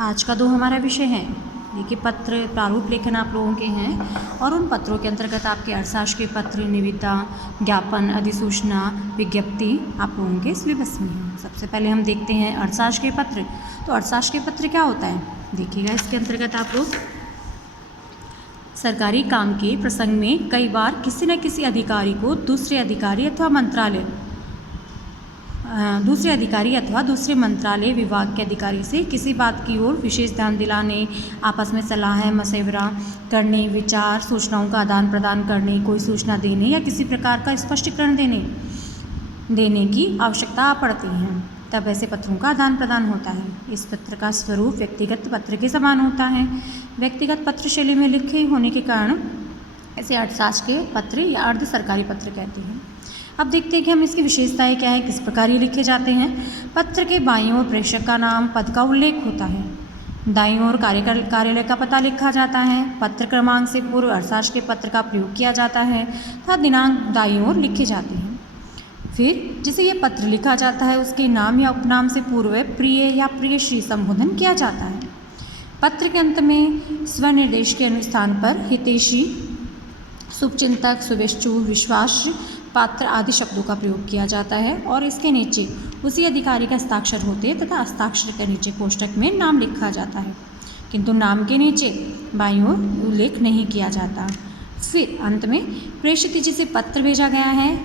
आज का हमारा विषय है, देखिए पत्र प्रारूप लेखन आप लोगों के हैं और उन पत्रों के अंतर्गत आपके अर्थशास्त्र के पत्र, निविदा, ज्ञापन, अधिसूचना, विज्ञप्ति आप लोगों के सिलेबस में हैं। सबसे पहले हम देखते हैं अर्थशास्त्र के पत्र। तो अर्थशास्त्र के पत्र क्या होता है, देखिएगा इसके अंतर्गत आप लोग सरकारी काम के प्रसंग में कई बार किसी न किसी अधिकारी को दूसरे अधिकारी अथवा दूसरे मंत्रालय विभाग के अधिकारी से किसी बात की ओर विशेष ध्यान दिलाने, आपस में सलाह मशवरा करने, विचार सूचनाओं का आदान प्रदान करने, कोई सूचना देने या किसी प्रकार का स्पष्टीकरण देने की आवश्यकता पड़ती है, तब ऐसे पत्रों का आदान प्रदान होता है। इस पत्र का स्वरूप व्यक्तिगत पत्र के समान होता है। व्यक्तिगत पत्र शैली में लिखे होने के कारण इसे अर्थशास्त्र के पत्र या अर्ध सरकारी पत्र कहते हैं। अब देखते हैं कि हम इसकी विशेषताएं क्या है, किस प्रकार ये लिखे जाते हैं। पत्र के बाईं ओर प्रेषक का नाम, पद का उल्लेख होता है। दाईं ओर कार्यालय का पता लिखा जाता है। पत्र क्रमांक से पूर्व अर्थशास्त्र के पत्र का प्रयोग किया जाता है तथा दिनांक दाईं ओर लिखे जाते हैं। फिर जिसे यह पत्र लिखा जाता है उसके नाम या उपनाम से पूर्व प्रिय या प्रियश्री संबोधन किया जाता है। पत्र के अंत में स्वनिर्देश के अनुस्थान पर हितैषी, शुभचिंतक, शुभेच्छु, विश्वास पात्र आदि शब्दों का प्रयोग किया जाता है और इसके नीचे उसी अधिकारी का हस्ताक्षर होते हैं तथा हस्ताक्षर के नीचे कोष्टक में नाम लिखा जाता है, किंतु नाम के नीचे बाईं ओर उल्लेख नहीं किया जाता। फिर अंत में प्रेषित जिसे पत्र भेजा गया है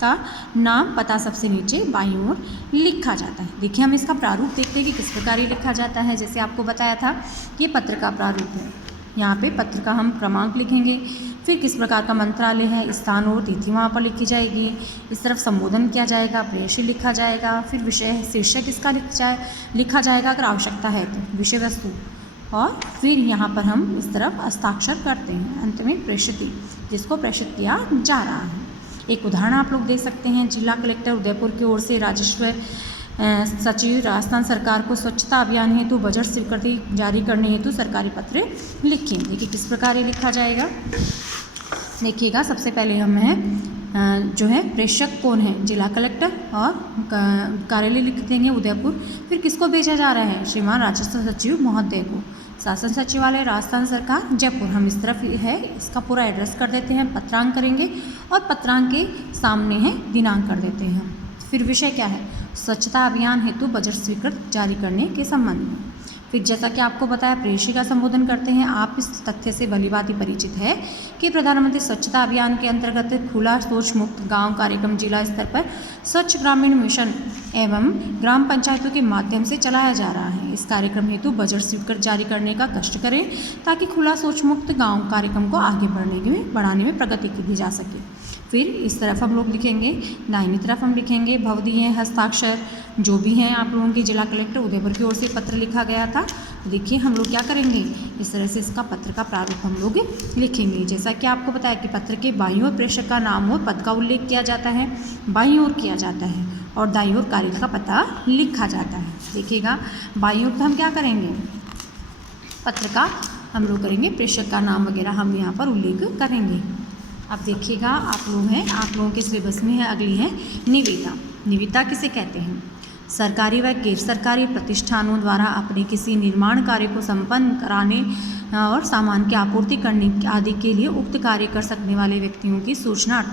का नाम, पता सबसे नीचे बाईं ओर लिखा जाता है। देखिए हम इसका प्रारूप देखते हैं कि किस प्रकार ये लिखा जाता है। जैसे आपको बताया था ये पत्र का प्रारूप है। यहाँ पे पत्र का हम क्रमांक लिखेंगे, फिर किस प्रकार का मंत्रालय है, स्थान और तिथि वहाँ पर लिखी जाएगी, इस तरफ संबोधन किया जाएगा, प्रेषी लिखा जाएगा, फिर विषय शीर्षक इसका लिखा जाएगा अगर आवश्यकता है तो, विषय वस्तु, और फिर यहाँ पर हम इस तरफ हस्ताक्षर करते हैं। अंत में प्रेषित जिसको प्रेषित किया जा रहा है। एक उदाहरण आप लोग दे सकते हैं, जिला कलेक्टर उदयपुर की ओर से राजस्व सचिव राजस्थान सरकार को स्वच्छता अभियान हेतु बजट स्वीकृति जारी करने हेतु सरकारी पत्र लिखें। देखिए किस प्रकार ये लिखा जाएगा। देखिएगा सबसे पहले हम हैं जो है प्रेषक कौन है, जिला कलेक्टर, और कार्यालय लिख देंगे उदयपुर। फिर किसको भेजा जा रहा है, श्रीमान राजस्व सचिव महोदय को। शासन सचिवालय राजस्थान सरकार जयपुर, हम इस तरफ है इसका पूरा एड्रेस कर देते हैं, पत्रांक करेंगे और पत्रांक के सामने है दिनांक कर देते हैं। फिर विषय क्या है, स्वच्छता अभियान हेतु बजट स्वीकृत जारी करने के संबंध में। फिर जैसा कि आपको बताया प्रेषी का संबोधन करते हैं। आप इस तथ्य से भलीभांति परिचित है कि प्रधानमंत्री स्वच्छता अभियान के अंतर्गत खुला शौच मुक्त गांव कार्यक्रम जिला स्तर पर स्वच्छ ग्रामीण मिशन एवं ग्राम पंचायतों के माध्यम से चलाया जा रहा है। इस कार्यक्रम हेतु बजट स्वीकृत जारी करने का कष्ट करें ताकि खुला शौच मुक्त गाँव कार्यक्रम को आगे बढ़ाने में प्रगति की जा सके। फिर इस तरफ हम लोग लिखेंगे, दाहिनी तरफ हम लिखेंगे भवदीय हस्ताक्षर जो भी हैं आप लोगों के जिला कलेक्टर उदयपुर की ओर से पत्र लिखा गया था। देखिए हम लोग क्या करेंगे, इस तरह से इसका पत्र का प्रारूप हम लोग लिखेंगे। जैसा कि आपको बताया कि पत्र के बाईं ओर प्रेषक का नाम और पद का उल्लेख किया जाता है, बाईं ओर किया जाता है, और दाईं ओर कार्यालय का पता लिखा जाता है। देखिएगा बाईं ओर तो हम क्या करेंगे, पत्र का हम लोग करेंगे प्रेषक का नाम वगैरह हम यहाँ पर उल्लेख करेंगे। अब देखिएगा आप लोगों के सिलेबस में है, अगली है निविदा। निविदा किसे कहते हैं, सरकारी व गैर सरकारी प्रतिष्ठानों द्वारा अपने किसी निर्माण कार्य को संपन्न कराने और सामान की आपूर्ति करने आदि के लिए उक्त कार्य कर सकने वाले व्यक्तियों की सूचना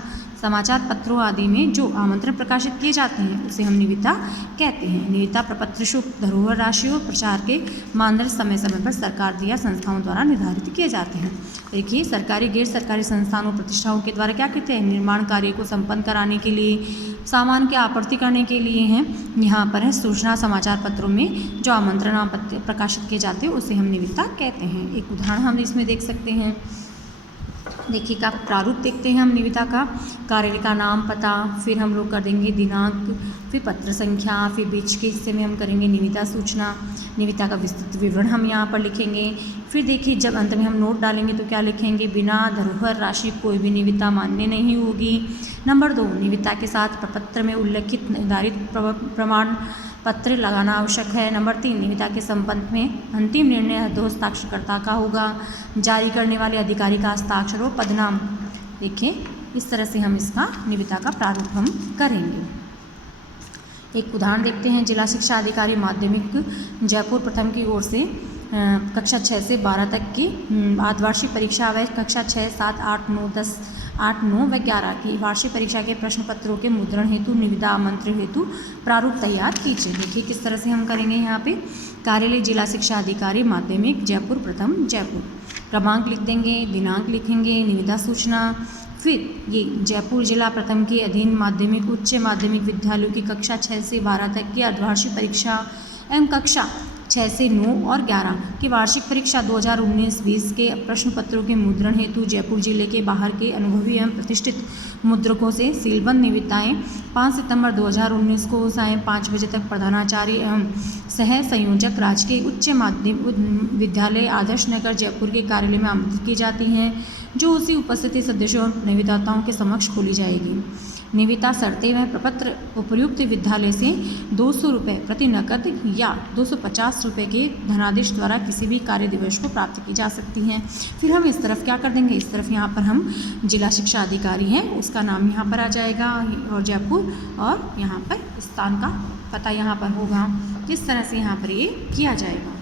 समाचार पत्रों आदि में जो आमंत्रण प्रकाशित किए जाते हैं उसे हम निविदा कहते हैं। निविदा प्रपत्र शुल्क, धरोहर राशि और प्रचार के मानदंड समय समय पर सरकार या संस्थाओं द्वारा निर्धारित किए जाते हैं। देखिए सरकारी गैर सरकारी संस्थानों प्रतिष्ठानों के द्वारा क्या कहते हैं, निर्माण कार्य को संपन्न कराने के लिए, सामान की आपूर्ति करने के लिए हैं। यहाँ पर है सूचना समाचार पत्रों में जो आमंत्रण प्रकाशित किए जाते हैं उसे हम निविदा कहते हैं। एक उदाहरण हम इसमें देख सकते हैं। देखिएगा प्रारूप देखते हैं हम निविदा का, कार्यालय का नाम, पता, फिर हम लोग कर देंगे दिनांक, फिर पत्र संख्या, फिर बीच के हिस्से में हम करेंगे निविदा सूचना, निविदा का विस्तृत विवरण हम यहाँ पर लिखेंगे। फिर देखिए जब अंत में हम नोट डालेंगे तो क्या लिखेंगे, बिना धरोहर राशि कोई भी निविदा मान्य नहीं होगी। नंबर 2, निविदा के साथ प्रपत्र में उल्लेखित निर्धारित प्रमाण पत्र लगाना आवश्यक है। नंबर 3, निविदा के संबंध में अंतिम निर्णय दो हस्ताक्षरकर्ता का होगा, जारी करने वाले अधिकारी का हस्ताक्षर और पदनाम। देखिए इस तरह से हम इसका निविदा का प्रारूप हम करेंगे। एक उदाहरण देखते हैं। जिला शिक्षा अधिकारी माध्यमिक जयपुर प्रथम की ओर से कक्षा 6 से 12 तक की अर्धवार्षिक परीक्षा व कक्षा 6, 7, 8, 9, 10, 8, 9 व 11 की वार्षिक परीक्षा के प्रश्न पत्रों के मुद्रण हेतु निविदा आमंत्रण हेतु प्रारूप तैयार कीजिए। देखिए किस तरह से हम करेंगे। यहाँ पे कार्यालय जिला शिक्षा अधिकारी माध्यमिक जयपुर प्रथम जयपुर, क्रमांक लिख देंगे, दिनांक लिखेंगे, निविदा सूचना, फिर ये जयपुर जिला प्रथम के अधीन माध्यमिक उच्च माध्यमिक विद्यालयों की कक्षा 6 से 12 तक की अर्धवार्षिक परीक्षा एवं कक्षा 6 से 9 और 11 की वार्षिक परीक्षा 2019-20 के प्रश्न पत्रों के मुद्रण हेतु जयपुर जिले के बाहर के अनुभवी एवं प्रतिष्ठित मुद्रकों से सीलबंद निविदाएँ 5 सितंबर 2019 को सायं 5 बजे तक प्रधानाचार्य एवं सह संयोजक राजकीय उच्च माध्यमिक विद्यालय आदर्श नगर जयपुर के कार्यालय में आमंत्रित की जाती हैं, जो उसी उपस्थिति सदस्यों और निविदाताओं के समक्ष खोली जाएगी। निविदा शर्तें व प्रपत्र उपर्युक्त विद्यालय से 200 रुपये प्रति नकद या 250 रुपये के धनादेश द्वारा किसी भी कार्य दिवस को प्राप्त की जा सकती हैं। फिर हम इस तरफ क्या कर देंगे, इस तरफ यहाँ पर हम जिला शिक्षा अधिकारी हैं उसका नाम यहाँ पर आ जाएगा और जयपुर, और यहाँ पर स्थान का पता यहाँ पर होगा। जिस तरह से यहाँ पर ये किया जाएगा।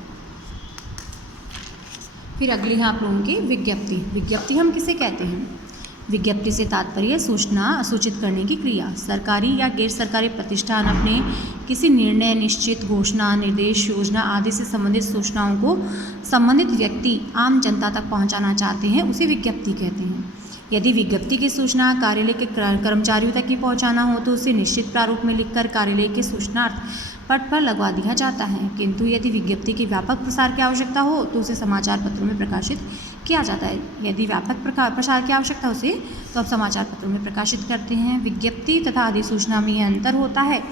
फिर अगली है आप लोगों की विज्ञप्ति। विज्ञप्ति हम किसे कहते हैं? विज्ञप्ति से तात्पर्य सूचना सूचित करने की क्रिया। सरकारी या गैर सरकारी प्रतिष्ठान अपने किसी निर्णय, निश्चित घोषणा, निर्देश, योजना आदि से संबंधित सूचनाओं को संबंधित व्यक्ति आम जनता तक पहुंचाना चाहते हैं, उसे विज्ञप्ति कहते हैं। यदि विज्ञप्ति की सूचना कार्यालय के कर्मचारियों तक ही पहुंचाना हो तो उसे निश्चित प्रारूप में लिखकर कार्यालय के सूचनार्थ पट पर लगवा दिया जाता है, किंतु यदि विज्ञप्ति की व्यापक प्रसार की आवश्यकता हो तो उसे समाचार पत्रों में प्रकाशित किया जाता है। यदि व्यापक प्रसार की आवश्यकता हो उसे तो आप समाचार पत्रों में प्रकाशित करते हैं। विज्ञप्ति तथा अधिसूचना में यह अंतर होता है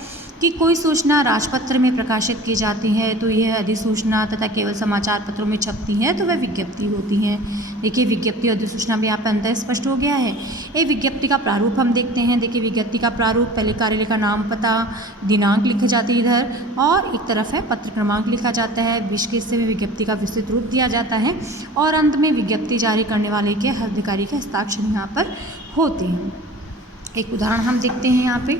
कि कोई सूचना राजपत्र में प्रकाशित की जाती है तो यह अधिसूचना तथा केवल समाचार पत्रों में छपती है तो वह विज्ञप्ति होती है। देखिए विज्ञप्ति और अधिसूचना में यहाँ पर अंतर स्पष्ट हो गया है। एक विज्ञप्ति का प्रारूप हम देखते हैं। देखिए विज्ञप्ति का प्रारूप पहले कार्यालय का नाम, पता, दिनांक लिखी जाती है इधर, और एक तरफ है पत्र क्रमांक लिखा जाता है। बीच के हिस्से में विज्ञप्ति का विस्तृत रूप दिया जाता है और अंत में विज्ञप्ति जारी करने वाले के अधिकारी के हस्ताक्षर यहाँ पर होते हैं। एक उदाहरण हम देखते हैं यहाँ पे।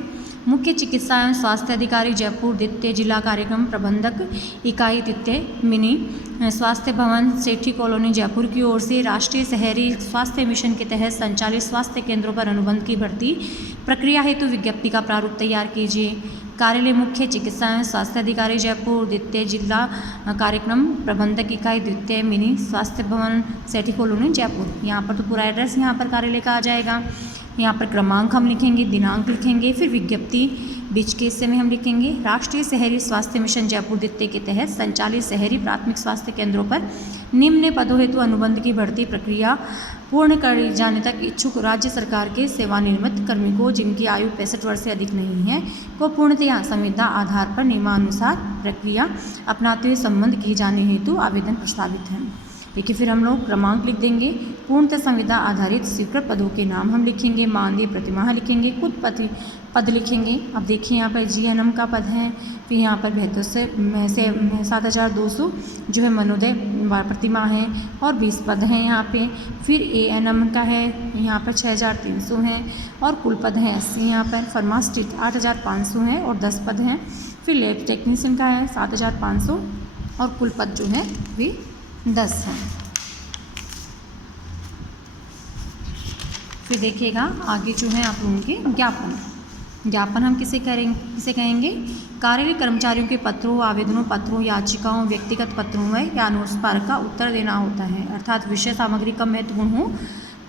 मुख्य चिकित्सा एवं स्वास्थ्य अधिकारी जयपुर द्वितीय जिला कार्यक्रम प्रबंधक इकाई द्वितीय मिनी स्वास्थ्य भवन सेठी कॉलोनी जयपुर की ओर से राष्ट्रीय शहरी स्वास्थ्य मिशन के तहत संचालित स्वास्थ्य केंद्रों पर अनुबंध की भर्ती प्रक्रिया हेतु विज्ञप्ति का प्रारूप तैयार कीजिए। कार्यालय मुख्य चिकित्सा एवं स्वास्थ्य अधिकारी जयपुर द्वितीय जिला कार्यक्रम प्रबंधक इकाई द्वितीय मिनी स्वास्थ्य भवन सेठी कॉलोनी जयपुर। यहाँ पर तो पूरा एड्रेस यहाँ पर कार्यालय का आ जाएगा। यहाँ पर क्रमांक हम लिखेंगे, दिनांक लिखेंगे, फिर विज्ञप्ति बीच के हिस्से में हम लिखेंगे राष्ट्रीय शहरी स्वास्थ्य मिशन जयपुर द्वितीय के तहत संचालित शहरी प्राथमिक स्वास्थ्य केंद्रों पर निम्न पदों हेतु अनुबंध की भर्ती प्रक्रिया पूर्ण कर जाने तक इच्छुक राज्य सरकार के सेवानिवृत्त कर्मिकों जिनकी आयु 65 वर्ष से अधिक नहीं है को पूर्णतया संविदा आधार पर नियमानुसार प्रक्रिया अपनाते हुए संबंध किए जाने हेतु आवेदन प्रस्तावित है। देखिए फिर हम लोग क्रमांक लिख देंगे, पूर्णतः संविदा आधारित स्वीकृत पदों के नाम हम लिखेंगे, मानदेय प्रतिमाह लिखेंगे, कुछ पद लिखेंगे। अब देखिए यहाँ पर GNM का पद है, फिर यहाँ पर 72 से 7200 जो है मनोदय प्रतिमाह है और 20 पद हैं यहाँ पे। फिर ANM का है यहाँ पर 6300 हैं और कुल पद हैं 80 यहाँ पर। फार्मासिस्ट 8500 हैं और 10 पद हैं। फिर लैब टेक्नीशियन का है 7500 और कुल पद जो है वे 10 हैं। फिर देखिएगा आगे जो है आप लोगों के ज्ञापन। ज्ञापन हम किसे कहेंगे? कार्यालय कर्मचारियों के पत्रों, आवेदनों पत्रों, याचिकाओं, व्यक्तिगत पत्रों में या अनुस्मारक का उत्तर देना होता है। अर्थात विषय सामग्री कम महत्वपूर्ण हो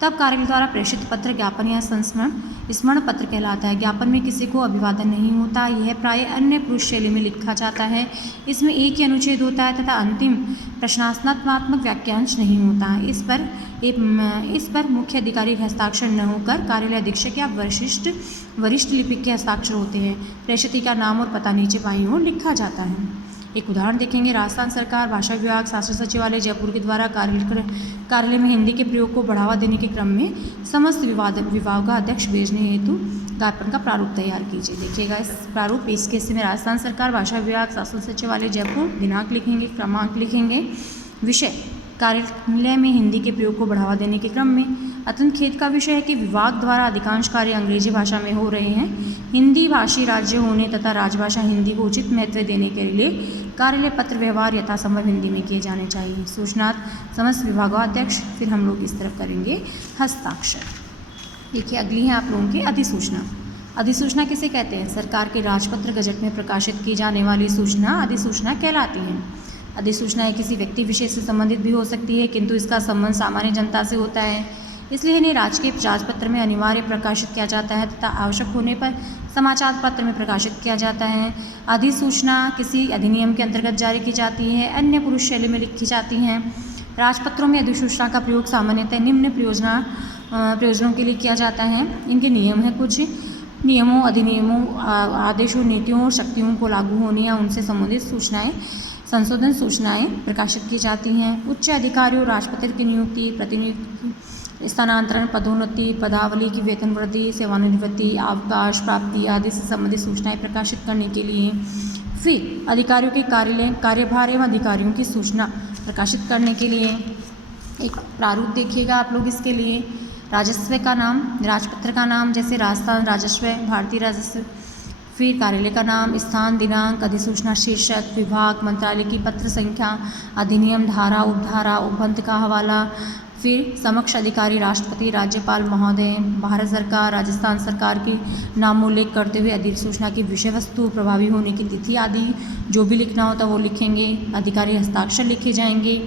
तब कार्यालय द्वारा प्रेषित पत्र ज्ञापन या स्मरण पत्र कहलाता है। ज्ञापन में किसी को अभिवादन नहीं होता। यह प्राय अन्य पुरुष शैली में लिखा जाता है। इसमें एक ही अनुच्छेद होता है तथा अंतिम प्रश्नात्मक वाक्यांश नहीं होता है। इस पर मुख्य अधिकारी के हस्ताक्षर न होकर कार्यालय अधीक्षक या वरिष्ठ लिपिक के हस्ताक्षर होते हैं। प्रेषित का नाम और पता नीचे बाईं ओर लिखा जाता है। एक उदाहरण देखेंगे। राजस्थान सरकार भाषा विभाग शासन सचिवालय जयपुर के द्वारा कार्यालय में हिंदी के प्रयोग को बढ़ावा देने के क्रम में समस्त विभागाध्यक्ष भेजने हेतु ज्ञापन का प्रारूप तैयार कीजिए। देखिएगा इस प्रारूप इसके हिस्से में राजस्थान सरकार भाषा विभाग शासन सचिवालय जयपुर, दिनांक लिखेंगे, क्रमांक लिखेंगे, विषय कार्यालय में हिंदी के प्रयोग को बढ़ावा देने के क्रम में अत्यंत खेद का विषय है कि विभाग द्वारा अधिकांश कार्य अंग्रेजी भाषा में हो रहे हैं। हिंदी भाषी राज्य होने तथा राजभाषा हिंदी को उचित महत्व देने के लिए कार्यालय पत्र व्यवहार यथासंभव हिंदी में किए जाने चाहिए। सूचनार्थ समस्त विभागाध्यक्ष। फिर हम लोग इस तरफ करेंगे हस्ताक्षर। देखिए अगली है आप लोगों की अधिसूचना। अधिसूचना किसे कहते हैं? सरकार के राजपत्र गजट में प्रकाशित की जाने वाली सूचना अधिसूचना कहलाती है। अधिसूचनाएं किसी व्यक्ति विशेष से संबंधित भी हो सकती है, किंतु इसका संबंध सामान्य जनता से होता है, इसलिए इन्हें राजकीय राजपत्र में अनिवार्य प्रकाशित किया जाता है तथा आवश्यक होने पर समाचार पत्र में प्रकाशित किया जाता है। अधिसूचना किसी अधिनियम के अंतर्गत जारी की जाती है, अन्य पुरुष शैली में लिखी जाती हैं। राजपत्रों में अधिसूचना का प्रयोग सामान्यतः निम्न प्रयोजनों के लिए किया जाता है। इनके नियम हैं कुछ नियमों, अधिनियमों, आदेशों, नीतियों और शक्तियों को लागू होने या उनसे संबंधित सूचनाएं, संशोधन सूचनाएं प्रकाशित की जाती हैं। उच्च अधिकारियों राजपत्र की नियुक्ति, प्रतिनियुक्ति, स्थानांतरण, पदोन्नति, पदावली की वेतन वृद्धि, सेवानिवृत्ति, अवकाश प्राप्ति आदि से संबंधित सूचनाएं प्रकाशित करने के लिए। फिर अधिकारियों के कार्यभार एवं अधिकारियों की सूचना प्रकाशित करने के लिए एक प्रारूप देखिएगा आप लोग इसके लिए। राजस्व का नाम, राजपत्र का नाम, जैसे राजस्थान राजस्व, भारतीय राजस्व। फिर कार्यालय का नाम, स्थान, दिनांक, अधिसूचना शीर्षक, विभाग, मंत्रालय की पत्र संख्या, अधिनियम, धारा, उपधारा, उपबंध का हवाला। फिर समक्ष अधिकारी राष्ट्रपति, राज्यपाल महोदय, भारत सरकार, राजस्थान सरकार की नामोल्लेख करते हुए अधिसूचना की विषय वस्तु, प्रभावी होने की तिथि आदि जो भी लिखना होता है वो लिखेंगे। अधिकारी हस्ताक्षर लिखे जाएंगे।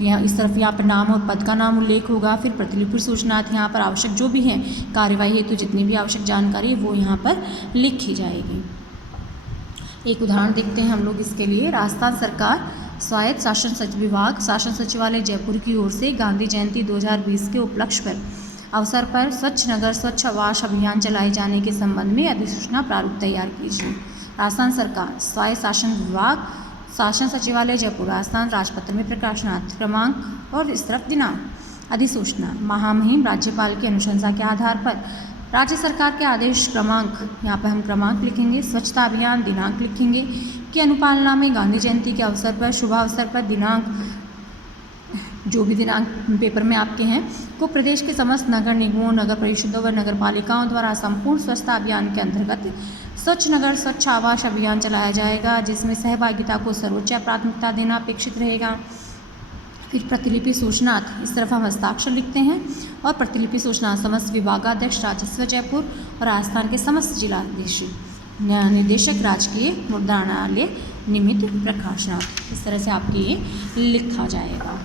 यहाँ इस तरफ यहाँ पर नाम और पद का नाम उल्लेख होगा। फिर प्रतिलिपि सूचनार्थ यहाँ पर आवश्यक जो भी हैं कार्यवाही हेतु जितनी भी आवश्यक जानकारी है वो यहाँ पर लिखी जाएगी। एक उदाहरण देखते हैं हम लोग इसके लिए। राजस्थान सरकार स्वायत्त शासन सचिव विभाग, शासन सचिवालय जयपुर की ओर से गांधी जयंती 2020 के उपलक्ष्य पर अवसर पर स्वच्छ नगर स्वच्छ आवास अभियान चलाए जाने के संबंध में अधिसूचना प्रारूप तैयार कीजिए। राजस्थान सरकार स्वायत्त शासन विभाग, शासन सचिवालय जयपुर, राजस्थान राजपत्र में प्रकाशनार्थ क्रमांक और इस तरफ दिनांक। अधिसूचना महामहिम राज्यपाल की अनुशंसा के आधार पर राज्य सरकार के आदेश क्रमांक, यहाँ पर हम क्रमांक लिखेंगे, स्वच्छता अभियान दिनांक लिखेंगे कि अनुपालना में गांधी जयंती के अवसर पर शुभ अवसर पर दिनांक, जो भी दिनांक पेपर में आपके हैं, को प्रदेश के समस्त नगर निगमों, नगर परिषदों व नगर पालिकाओं द्वारा संपूर्ण स्वच्छता अभियान के अंतर्गत स्वच्छ नगर स्वच्छ आवास अभियान चलाया जाएगा, जिसमें सहभागिता को सर्वोच्च प्राथमिकता देना अपेक्षित रहेगा। फिर प्रतिलिपि सूचनार्थ, इस तरफ हम हस्ताक्षर लिखते हैं, और प्रतिलिपि सूचना समस्त विभागाध्यक्ष राजस्व जयपुर और राजस्थान के समस्त जिलाधीश निदेशक राजकीय मुद्रणालय निमित्त प्रकाशनार्थ। इस तरह से आपके ये लिखा जाएगा।